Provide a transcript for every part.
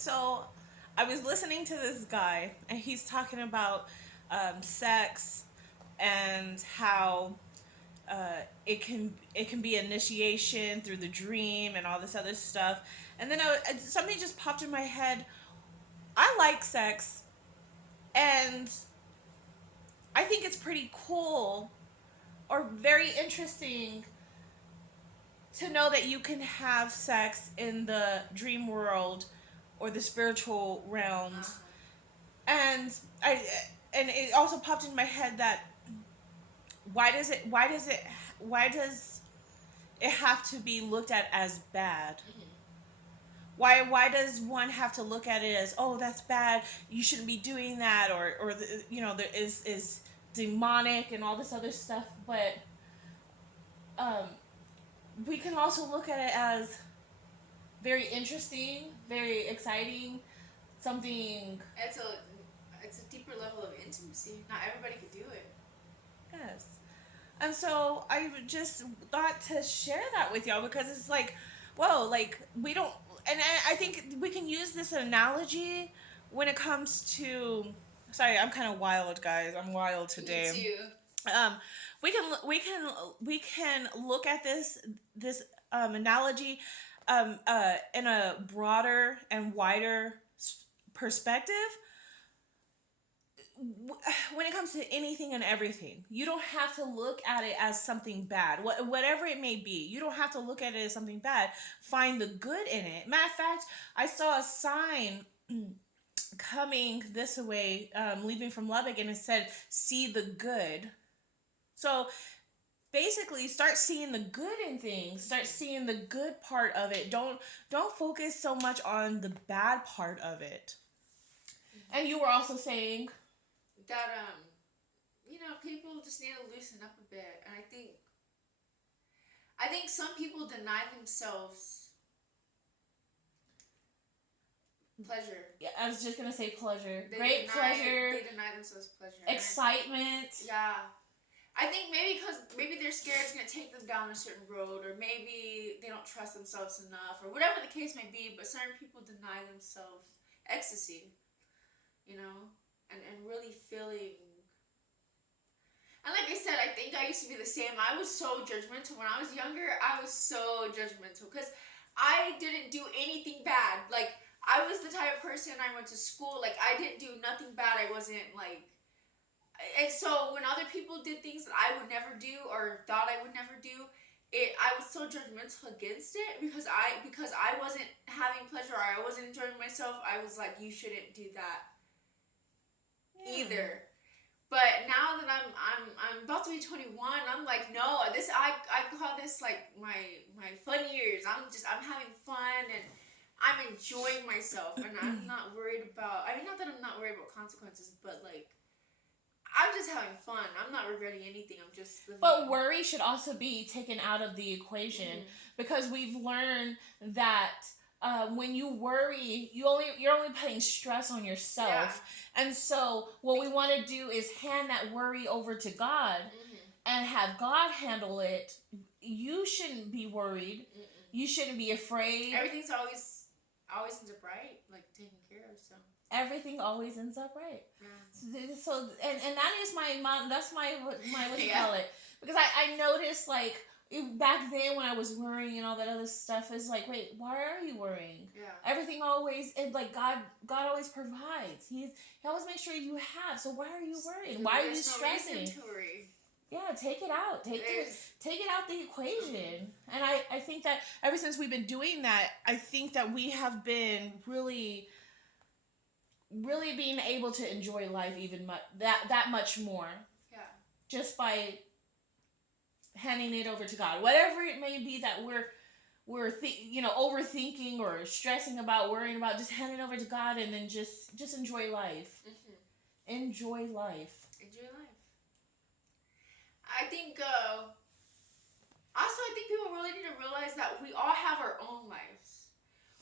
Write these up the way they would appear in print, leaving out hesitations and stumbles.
So I was listening to this guy, and he's talking about sex and how it can be initiation through the dream and all this other stuff. And then something just popped in my head. I like sex, and I think it's pretty cool or very interesting to know that you can have sex in the dream world or the spiritual realms. And I and it also popped in my head that why does it have to be looked at as bad? Why does one have to look at it as, oh, that's bad, you shouldn't be doing that, or there is demonic and all this other stuff. But um we can also look at it as very interesting, very exciting, something. It's a deeper level of intimacy. Not everybody could do it. Yes. And so I just thought to share that with y'all, because it's like, whoa, like we don't, and I think we can use this analogy when it comes to. Sorry, I'm kind of wild, guys. I'm wild Me today. too. Um, we can look at this analogy in a broader and wider perspective. When it comes to anything and everything, you don't have to look at it as something bad. Whatever it may be, you don't have to look at it as something bad. Find the good in it. Matter of fact, I saw a sign coming this way, leaving from Lubbock, and it said, "See the good." So basically, start seeing the good in things. Start seeing the good part of it. Don't focus so much on the bad part of it. And you were also saying That people just need to loosen up a bit, and I think some people deny themselves pleasure. yeah, I was just gonna say pleasure. They Great deny, pleasure, They deny themselves pleasure. excitement. Yeah. I think maybe they're scared it's gonna take them down a certain road, or maybe they don't trust themselves enough, or whatever the case may be. But certain people deny themselves ecstasy, and really feeling. And like I said, I think I used to be the same. I was so judgmental when I was younger. I was so judgmental because I didn't do anything bad. Like, I was the type of person, I went to school. Like, I didn't do nothing bad. I wasn't like. And so when other people did things that I would never do or thought I would never do, I was so judgmental against it because I wasn't having pleasure, or I wasn't enjoying myself. I was like, you shouldn't do that Yeah. either. But now that I'm about to be 21, I'm like, no, I call this like my fun years. I'm having fun, and I'm enjoying myself, and I'm not worried about. I mean, not that I'm not worried about consequences, but like, I'm just having fun. I'm not regretting anything. I'm just living. But worry should also be taken out of the equation, because we've learned that when you worry, you're only putting stress on yourself. Yeah. And so what we want to do is hand that worry over to God and have God handle it. You shouldn't be worried. You shouldn't be afraid. Everything's always ends up right, like taken care of. So everything always ends up right. yeah. So and that is that's my what you Yeah. call it, because I noticed, like, back then when I was worrying and all that other stuff, is like, wait, why are you worrying? Yeah. Everything always, and like God always provides. He always makes sure you have. So why are you worrying? Why are you stressing? No reason to worry. Yeah, take it out. Take it out the equation. And I think that ever since we've been doing that, I think that we have been really being able to enjoy life even that much more. Yeah. Just by handing it over to God, whatever it may be that we're overthinking or stressing about, worrying about, just hand it over to God, and then just enjoy life. Enjoy life. Enjoy life. I think. Also, I think people really need to realize that we all have our own lives.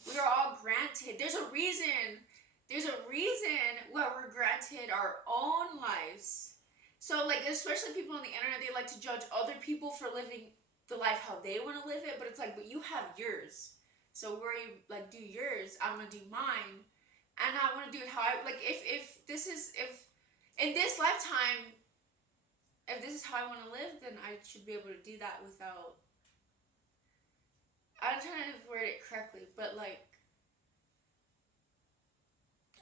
We are all granted. There's a reason. There's a reason why we're granted our own lives. So, like, especially people on the internet, they like to judge other people for living the life how they want to live it. But it's like, but you have yours. So where you like do yours, I'm gonna do mine, and I want to do it how I like. If this is if in this lifetime, if this is how I want to live, then I should be able to do that without. I'm trying to word it correctly, but like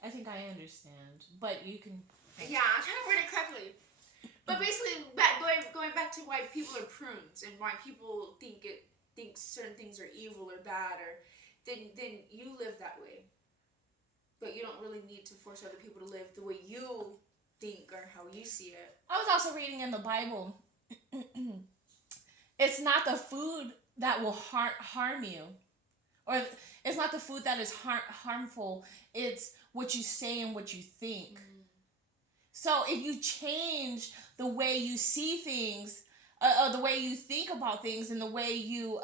I think I understand, but you can. yeah, I'm trying to word it correctly. But basically, going back to why people are prunes and why people think certain things are evil or bad, or then you live that way, but you don't really need to force other people to live the way you think or how you see it. I was also reading in the Bible. It's not the food that will harm you, or it's not the food that is harmful. It's what you say and what you think. So if you change the way you see things, the way you think about things, and the way you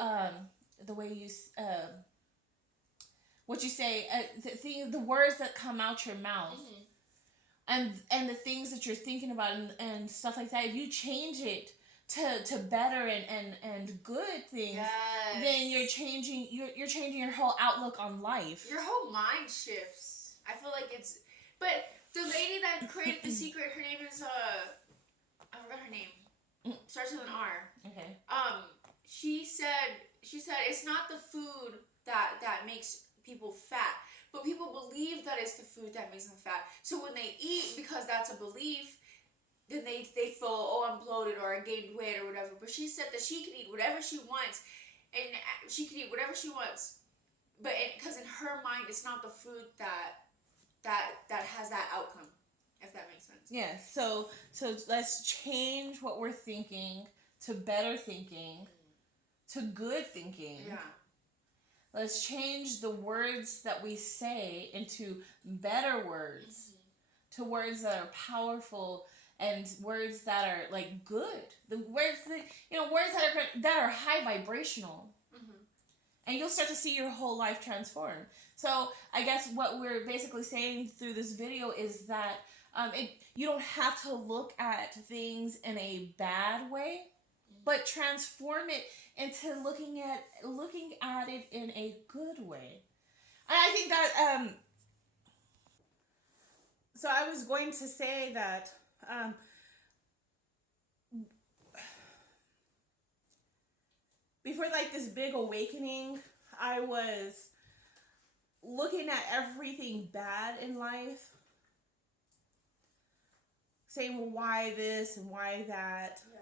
what you say, the words that come out your mouth, and the things that you're thinking about, and stuff like that. If you change it to better and good things, Yes. then you're changing your whole outlook on life. Your whole mind shifts. I feel like it's, but the lady that created The Secret, her name is I forgot her name. Starts with an R. Okay. She said it's not the food that makes people fat, but people believe that it's the food that makes them fat. So when they eat, because that's a belief, then they feel, oh, I'm bloated or I gained weight or whatever. But she said that she can eat whatever she wants, and she can eat whatever she wants, but because in her mind it's not the food that has that outcome, if that makes sense. Yeah. So let's change what we're thinking to better thinking, to good thinking. Yeah. Let's change the words that we say into better words, to words that are powerful and words that are like good. The words that, words that are high vibrational. And you'll start to see your whole life transform. So I guess what we're basically saying through this video is that you don't have to look at things in a bad way, but transform it into looking at it in a good way. And I think that so I was going to say that before like this big awakening, I was looking at everything bad in life, saying, well, why this and why that? Yeah.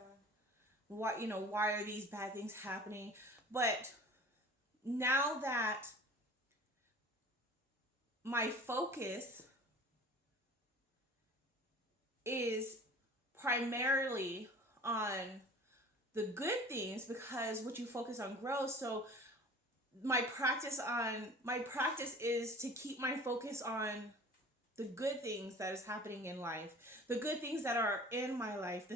Why are these bad things happening? But now that my focus is primarily on the good things, because what you focus on grows. So my practice is to keep my focus on the good things that is happening in life, the good things that are in my life, the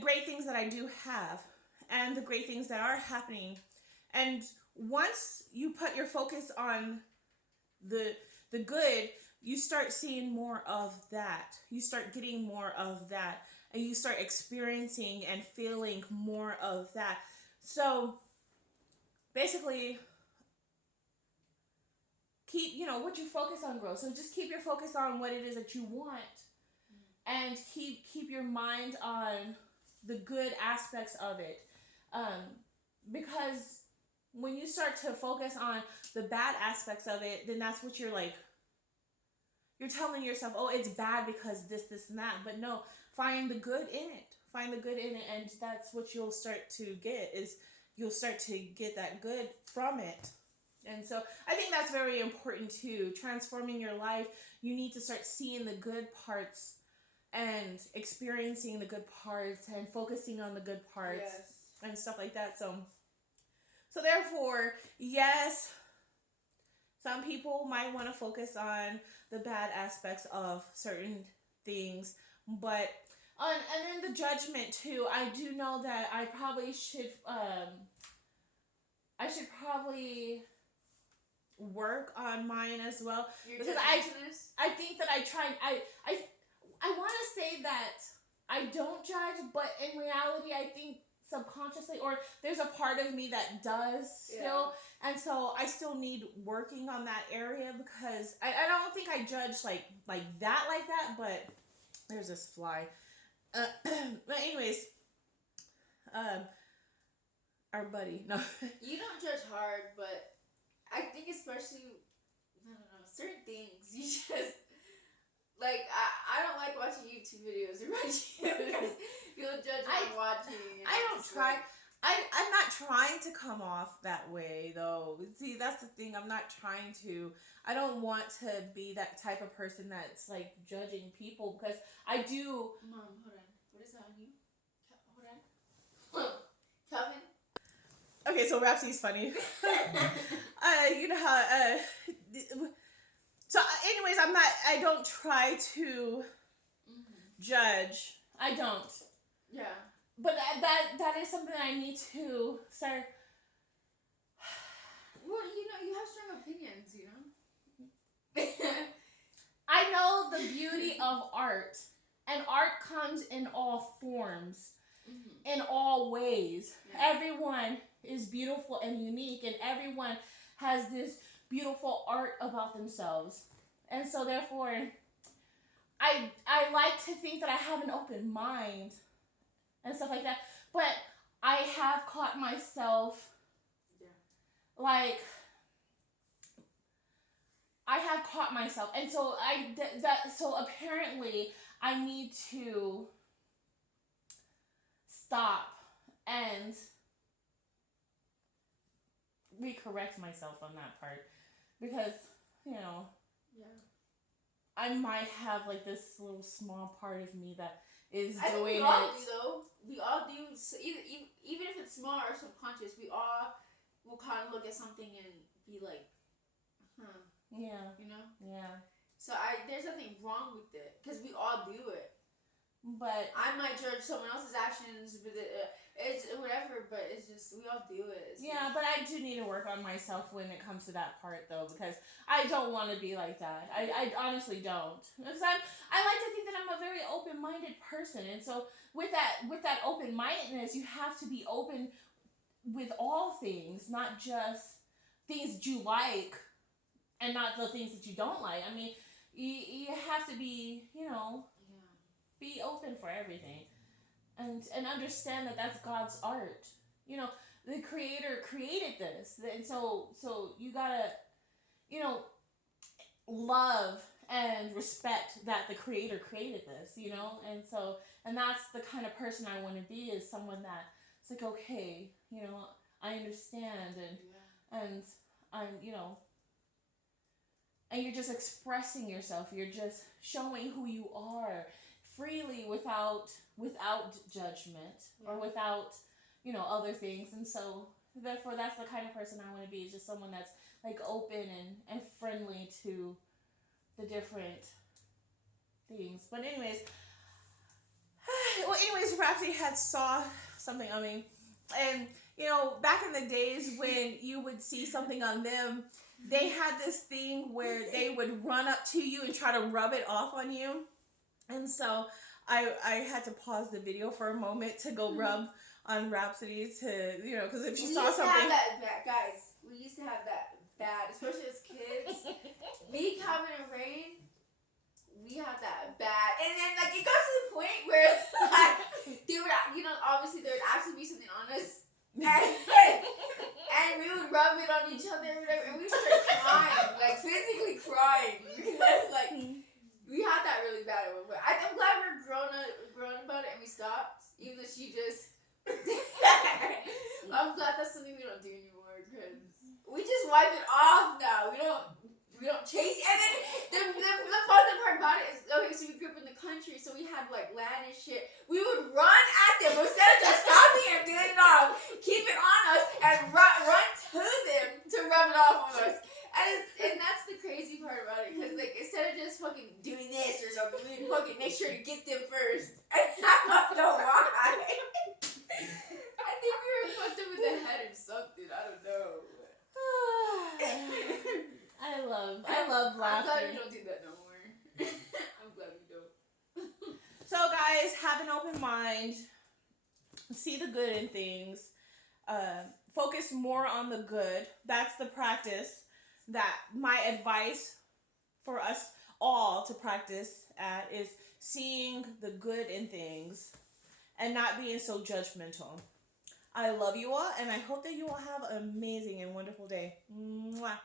great things that I do have, and the great things that are happening. And once you put your focus on the good, you start seeing more of that. You start getting more of that, and you start experiencing and feeling more of that. So basically, keep, what you focus on grows. So just keep your focus on what it is that you want, and keep your mind on the good aspects of it. Because when you start to focus on the bad aspects of it, then that's what you're telling yourself, oh, it's bad because this, and that. But no, find the good in it. Find the good in it, and that's what you'll start to get, is you'll start to get that good from it. And so I think that's very important too. Transforming your life, you need to start seeing the good parts and experiencing the good parts and focusing on the good parts. Yes. And stuff like that. So therefore, yes, some people might want to focus on the bad aspects of certain things, but and then the judgment too. I do know that I probably should probably work on mine as well. Because I think that I want to say that I don't judge, but in reality I think subconsciously, or there's a part of me that does still, and so I still need working on that area, because I don't think I judge like that, but there's this fly. But anyways, um, our buddy, no. You don't judge hard, but I think especially, I don't know, certain things you just like. I don't like watching YouTube videos about you because you'll judge what I'm watching. I don't try. I'm not trying to come off that way, though. See, that's the thing. I'm not trying to. I don't want to be that type of person that's like judging people, because I do. Mom, hold on. What is that on you? Hold on. Calvin? Okay, so Rhapsody's funny. You know how. So, anyways, I don't try to judge. I don't. Yeah. But that is something I need to start. Well, you have strong opinions, I know the beauty of art, and art comes in all forms, in all ways. Yeah. Everyone is beautiful and unique, and everyone has this beautiful art about themselves. And so therefore, I like to think that I have an open mind and stuff like that. But I have caught myself, like, I have caught myself. And so so apparently I need to stop and recorrect myself on that part, because, I might have like this little small part of me that is doing it. We all do, though. We all do. So even if it's small or subconscious, we all will kind of look at something and be like, Yeah. Yeah. So there's nothing wrong with it, because we all do it. But I might judge someone else's actions, but it's whatever. But it's just, we all do it. But I do need to work on myself when it comes to that part, though, because I don't want to be like that. I honestly don't, because I like to think that I'm a very open-minded person, and so with that open-mindedness, you have to be open with all things, not just things that you like, and not the things that you don't like. I mean, you have to be, be open for everything, and understand that that's God's art. The Creator created this, and so you gotta, love and respect that the Creator created this, and that's the kind of person I want to be, is someone that's like, okay, I understand, and I'm, and you're just expressing yourself. You're just showing who you are freely, without judgment, or without, other things. And so therefore, that's the kind of person I want to be, is just someone that's like open and friendly to the different things. But anyways, Rhapsody had saw something on me, and back in the days when you would see something on them, they had this thing where they would run up to you and try to rub it off on you. And so I had to pause the video for a moment to go rub on Rhapsody, to, because if she saw something. We used to have that, guys. We used to have that bad, especially as kids. Me, Calvin, and Rain, we had that bad. And then, like, it got to the point where, like, they would, obviously there would actually be something on us. And we would rub it on each other, and we would start crying, like, physically crying. Because, like, we had that really bad at one point. I'm glad we're grown about it and we stopped, even though she just. I'm glad that's something we don't do anymore, because we just wipe it off now. We don't chase it. And then the fun part about it is, okay, so we grew up in the country, so we had like land and shit. We would run at them, but instead of just stopping and doing it off, keep it on us and run to them to rub it off on us. And that's the crazy part about it, because like, instead of just fucking doing this or something, we would fucking make sure to get them first. And I don't know why. I think we were fucked up in the head or something. I don't know. I love laughter. I'm glad we don't do that no more. I'm glad we don't. So guys, have an open mind. See the good in things. Focus more on the good. That's the practice that my advice for us all to practice at is seeing the good in things and not being so judgmental. I love you all, and I hope that you all have an amazing and wonderful day. Mwah.